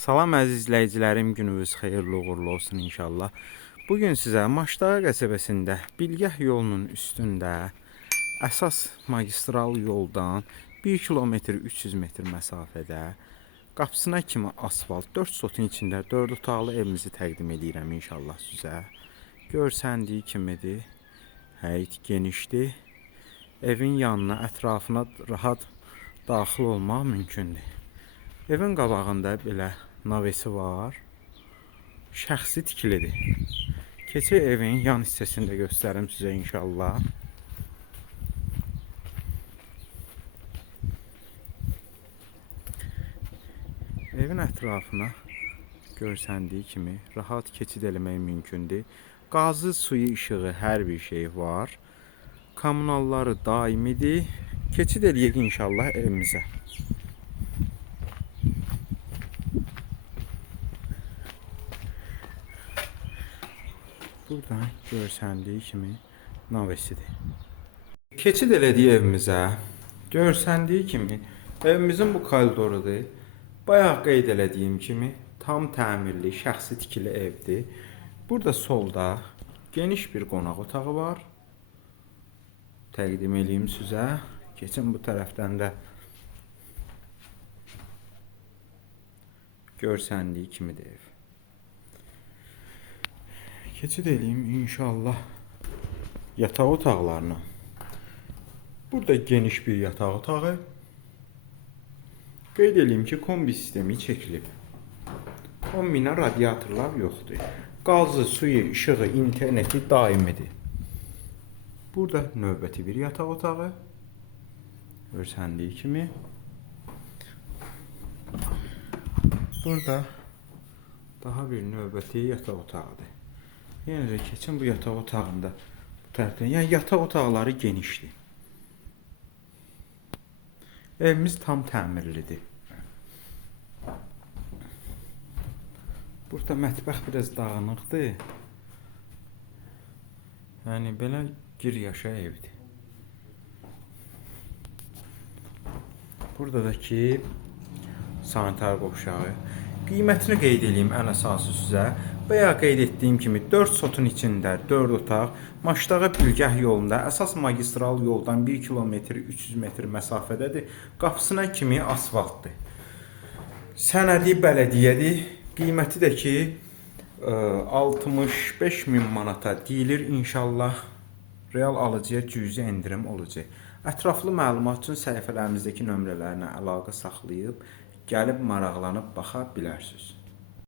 Salam əziz izləyicilərim, gününüz xeyirli uğurlu olsun inşallah. Bugün sizə Maşdağa qəsəbəsində Bilgəh yolunun üstündə əsas magistral yoldan 1 kilometr 300 metr məsafədə qapısına kimi asfalt 4 sotun içində 4 otaqlı evimizi təqdim edirəm inşallah sizə. Görsəndiyi kimidir. Həyət genişdir. Evin yanına, ətrafına rahat daxil olmaq mümkündür. Evin qabağında belə navesi var. Şəxsi tikilidir. Keçi evin yan hissəsində göstərim sizə inşallah. Evin ətrafına görsəndiyi kimi rahat keçid eləmək mümkündür. Qazı, suyu, işığı, hər bir şey var. Kommunalları daimidir. Keçid eləyək inşallah evimizə. Buradan görsəndiyi kimi navesidir. Keçid elədiyi evimizə görsəndiyi kimi evimizin bu koridorudur. Bayaq qeyd elədiyim kimi tam təmirli, şəxsi tikili evdir. Burada solda geniş bir qonaq otağı var. Təqdim eləyim sizə. Keçin bu tərəfdən də görsəndiyi kimidir ev. Keçid eləyim inşallah yataq otaqlarına. Burada geniş bir yataq otağı. Qeyd eləyim ki, kombi sistemi çəkilib. Kombinə radiatorlar yoxdur. Qazı, suyu, işığı, interneti daimidir. Burada növbəti bir yataq otağı. Görsəndiyi kimi. Burada daha bir növbəti yataq otağıdır. Yenə də keçin bu yataq otağında bu tərəfdən. Yəni yataq otaqları genişdir. Evimiz tam təmirlidir. Burada mətbəx biraz dağınıqdır. Yəni belə gir yaşa evdir. Buradakı sanitar qovşağı. Qiymətini qeyd edeyim ən əsası sizə. Bayaq qeyd etdiyim kimi 4 sotun içində 4 otaq, Maşdağa Bilgəh yolunda əsas magistral yoldan 1 kilometr 300 metr məsafədədir. Qapısına kimi asfaltdır. Sənədi bələdiyyədir. Qiyməti də ki 65.000 manata deyilir inşallah. Real alıcıya cüzi endirim olacaq. Ətraflı məlumat üçün səhifələrimizdəki nömrələrinə əlaqə saxlayıb gəlib maraqlanıb baxa bilərsiniz.